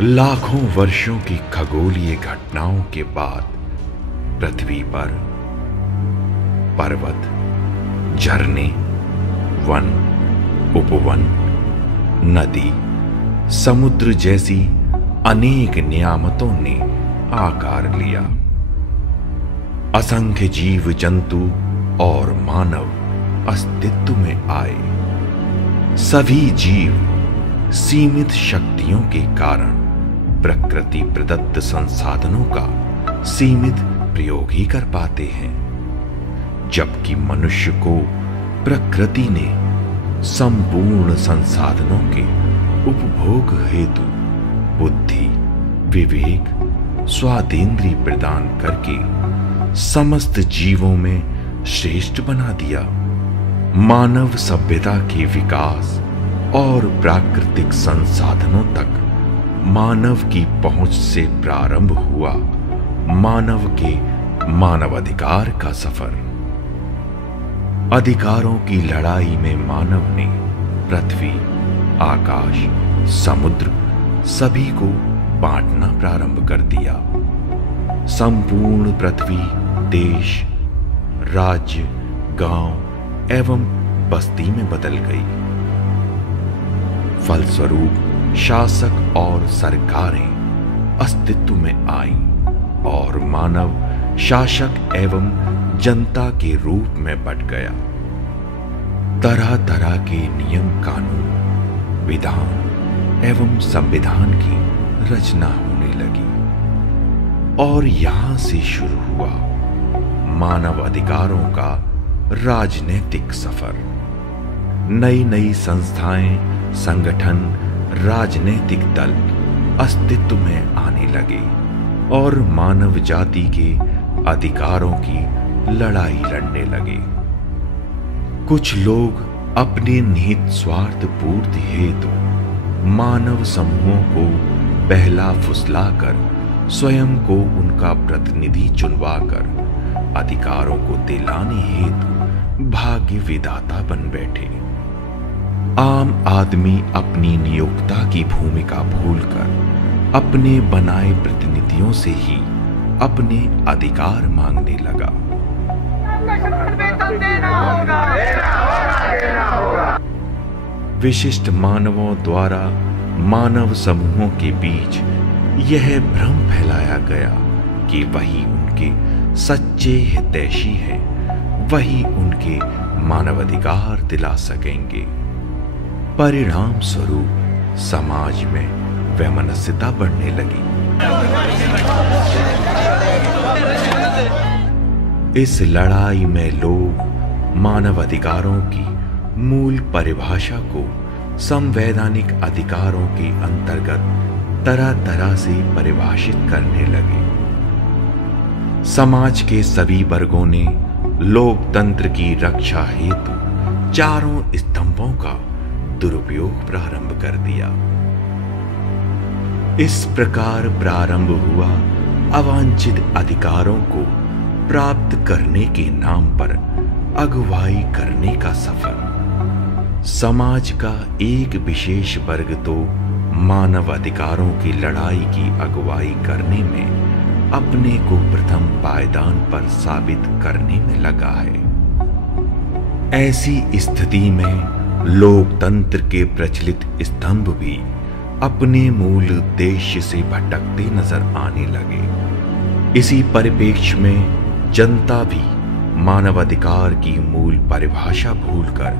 लाखों वर्षों की खगोलीय घटनाओं के बाद पृथ्वी पर पर्वत, झरने, वन, उपवन, नदी, समुद्र जैसी अनेक नियामतों ने आकार लिया। असंख्य जीव जंतु और मानव अस्तित्व में आए। सभी जीव सीमित शक्तियों के कारण प्रकृति प्रदत्त संसाधनों का सीमित प्रयोग ही कर पाते हैं, जबकि मनुष्य को प्रकृति ने संपूर्ण संसाधनों के उपभोग हेतु बुद्धि, विवेक, स्वादेंद्रिय प्रदान करके समस्त जीवों में श्रेष्ठ बना दिया। मानव सभ्यता के विकास और प्राकृतिक संसाधनों तक मानव की पहुंच से प्रारंभ हुआ मानव के मानवाधिकार का सफर। अधिकारों की लड़ाई में मानव ने पृथ्वी, आकाश, समुद्र सभी को बांटना प्रारंभ कर दिया। संपूर्ण पृथ्वी देश, राज्य, गांव एवं बस्ती में बदल गई। फलस्वरूप शासक और सरकारें अस्तित्व में आईं और मानव शासक एवं जनता के रूप में बंट गया। तरह तरह के नियम कानून, विधान एवं संविधान की रचना होने लगी और यहां से शुरू हुआ मानव अधिकारों का राजनीतिक सफर। नई नई संस्थाएं, संगठन, राजनीतिक दल अस्तित्व में आने लगे और मानव जाति के अधिकारों की लड़ाई लड़ने लगे। कुछ लोग अपने निहित स्वार्थ पूर्ति हेतु मानव समूहों को बहला फुसलाकर स्वयं को उनका प्रतिनिधि चुनवाकर अधिकारों को दिलाने हेतु भाग्य विधाता बन बैठे। आम आदमी अपनी नियोक्ता की भूमिका भूलकर अपने बनाए प्रतिनिधियों से ही अपने अधिकार मांगने लगा। विशिष्ट मानवों द्वारा मानव समूहों के बीच यह भ्रम फैलाया गया कि वही उनके सच्चे हितैषी हैं, वही उनके मानवाधिकार दिला सकेंगे। परिणाम स्वरूप समाज में वैमनस्यता बढ़ने लगी। इस लड़ाई में लोग मानवाधिकारों की मूल परिभाषा को संवैधानिक अधिकारों के अंतर्गत तरह तरह से परिभाषित करने लगे। समाज के सभी वर्गों ने लोकतंत्र की रक्षा हेतु चारों स्तंभों का दुरुपयोग प्रारंभ कर दिया। इस प्रकार प्रारंभ हुआ अवांछित अधिकारों को प्राप्त करने के नाम पर अगुवाई करने का सफर। समाज का एक विशेष वर्ग तो मानव अधिकारों की लड़ाई की अगुवाई करने में अपने को प्रथम पायदान पर साबित करने में लगा है। ऐसी स्थिति में लोकतंत्र के प्रचलित स्तंभ भी अपने मूल उद्देश्य से भटकते नजर आने लगे। इसी परिप्रेक्ष्य में जनता भी मानवाधिकार की मूल परिभाषा भूलकर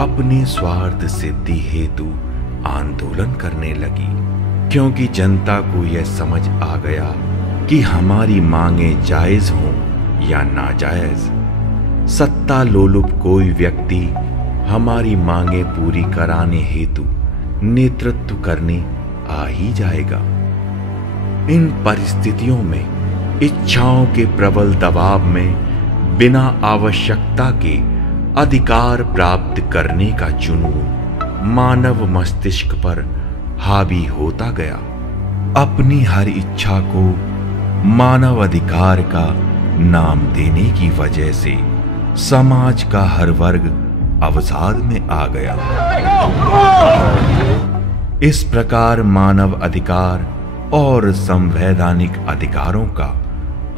अपने स्वार्थ सिद्धि हेतु आंदोलन करने लगी, क्योंकि जनता को यह समझ आ गया कि हमारी मांगें जायज हों या नाजायज, सत्ता लोलुप कोई व्यक्ति हमारी मांगें पूरी कराने हेतु नेतृत्व करने आ ही जाएगा। इन परिस्थितियों में इच्छाओं के प्रबल दबाव में बिना आवश्यकता के अधिकार प्राप्त करने का जुनून मानव मस्तिष्क पर हावी होता गया। अपनी हर इच्छा को मानव अधिकार का नाम देने की वजह से समाज का हर वर्ग अवसाद में आ गया। इस प्रकार मानव अधिकार और संवैधानिक अधिकारों का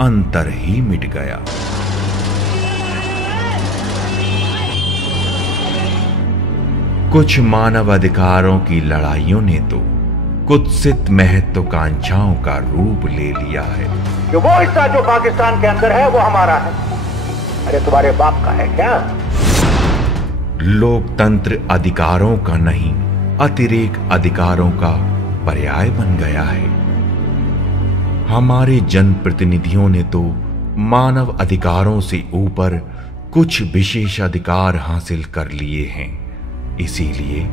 अंतर ही मिट गया। कुछ मानव अधिकारों की लड़ाइयों ने तो कुत्सित महत्वाकांक्षाओं का रूप ले लिया है। वो हिस्सा जो पाकिस्तान के अंदर है वो हमारा है। अरे तुम्हारे बाप का है क्या? लोकतंत्र अधिकारों का नहीं, अतिरेक अधिकारों का पर्याय बन गया है। हमारे जनप्रतिनिधियों ने तो मानव अधिकारों से ऊपर कुछ विशेष अधिकार हासिल कर लिए हैं। इसीलिए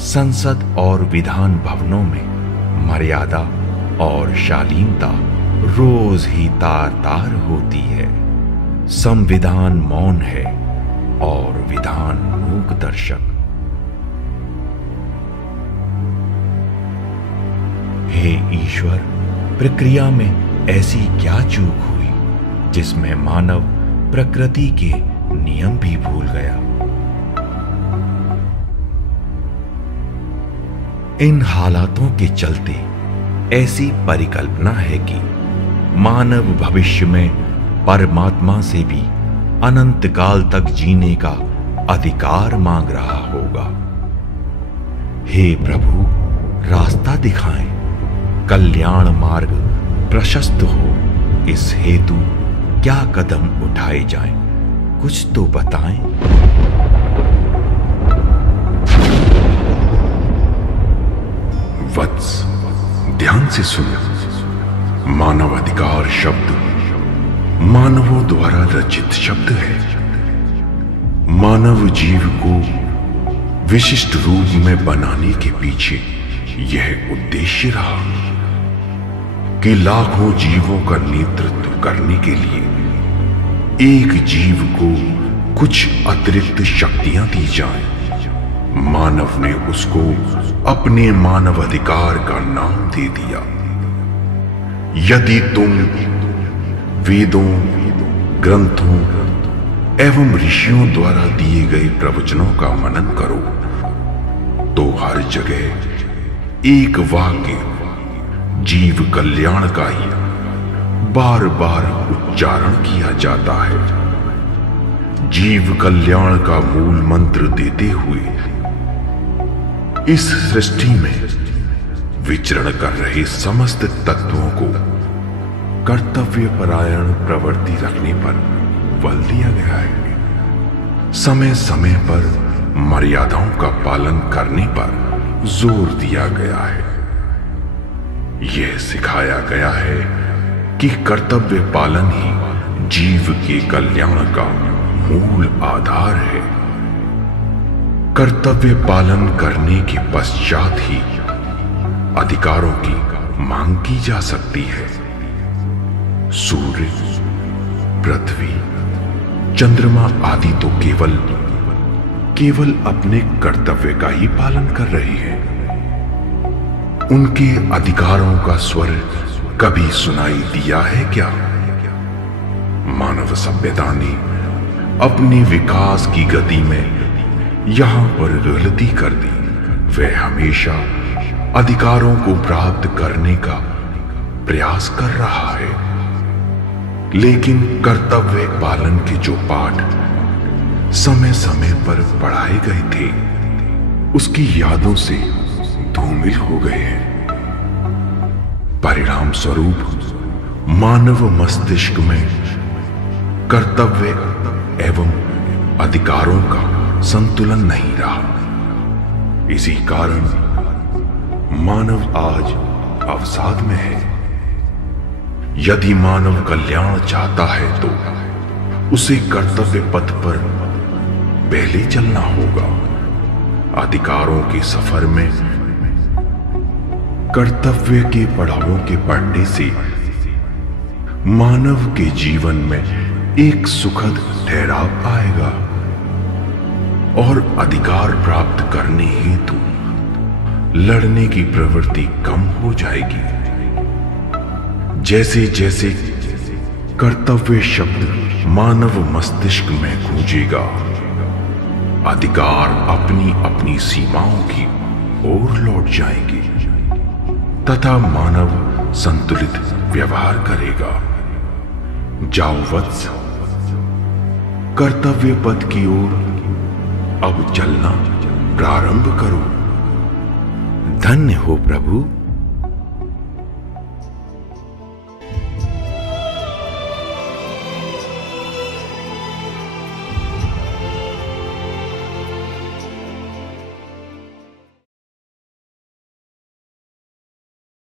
संसद और विधान भवनों में मर्यादा और शालीनता रोज ही तार तार होती है। संविधान मौन है और विधान मूक दर्शक। हे ईश्वर, प्रक्रिया में ऐसी क्या चूक हुई जिसमें मानव प्रकृति के नियम भी भूल गया। इन हालातों के चलते ऐसी परिकल्पना है कि मानव भविष्य में परमात्मा से भी अनंत काल तक जीने का अधिकार मांग रहा होगा। हे प्रभु, रास्ता दिखाएं, कल्याण मार्ग प्रशस्त हो। इस हेतु क्या कदम उठाए जाएं, कुछ तो बताएं। वत्स, ध्यान से सुनो। मानवाधिकार शब्द मानवों द्वारा रचित शब्द है। मानव जीव को विशिष्ट रूप में बनाने के पीछे यह उद्देश्य रहा कि लाखों जीवों का नेतृत्व करने के लिए एक जीव को कुछ अतिरिक्त शक्तियां दी जाएं। मानव ने उसको अपने मानवाधिकार का नाम दे दिया। यदि तुम वेदों, ग्रंथों एवं ऋषियों द्वारा दिए गए प्रवचनों का मनन करो तो हर जगह एक वाक्य जीव कल्याण का ही बार बार उच्चारण किया जाता है। जीव कल्याण का मूल मंत्र देते हुए इस सृष्टि में विचरण कर रहे समस्त तत्वों को कर्तव्यपरायण प्रवृत्ति रखने पर बल दिया गया है। समय समय पर मर्यादाओं का पालन करने पर जोर दिया गया है। यह सिखाया गया है कि कर्तव्य पालन ही जीव के कल्याण का मूल आधार है। कर्तव्य पालन करने के पश्चात ही अधिकारों की मांग की जा सकती है। सूर्य, पृथ्वी, चंद्रमा आदि तो केवल अपने कर्तव्य का ही पालन कर रहे हैं। उनके अधिकारों का स्वर कभी सुनाई दिया है क्या? मानव सभ्यता ने अपने विकास की गति में यहां पर गलती कर दी। वह हमेशा अधिकारों को प्राप्त करने का प्रयास कर रहा है, लेकिन कर्तव्य पालन के जो पाठ समय समय पर पढ़ाए गए थे उसकी यादों से धूमिल हो गए हैं। परिणाम स्वरूप मानव मस्तिष्क में कर्तव्य एवं अधिकारों का संतुलन नहीं रहा। इसी कारण मानव आज अवसाद में है। यदि मानव कल्याण चाहता है तो उसे कर्तव्य पथ पर पहले चलना होगा। अधिकारों के सफर में कर्तव्य के पड़ावों के पढ़ने से मानव के जीवन में एक सुखद ठहराव आएगा और अधिकार प्राप्त करने हेतु लड़ने की प्रवृत्ति कम हो जाएगी। जैसे जैसे कर्तव्य शब्द मानव मस्तिष्क में गूंजेगा, अधिकार अपनी अपनी सीमाओं की ओर लौट जाएंगे तथा मानव संतुलित व्यवहार करेगा। जाओ वत्स, कर्तव्य पथ की ओर अब चलना प्रारंभ करो। धन्य हो प्रभु।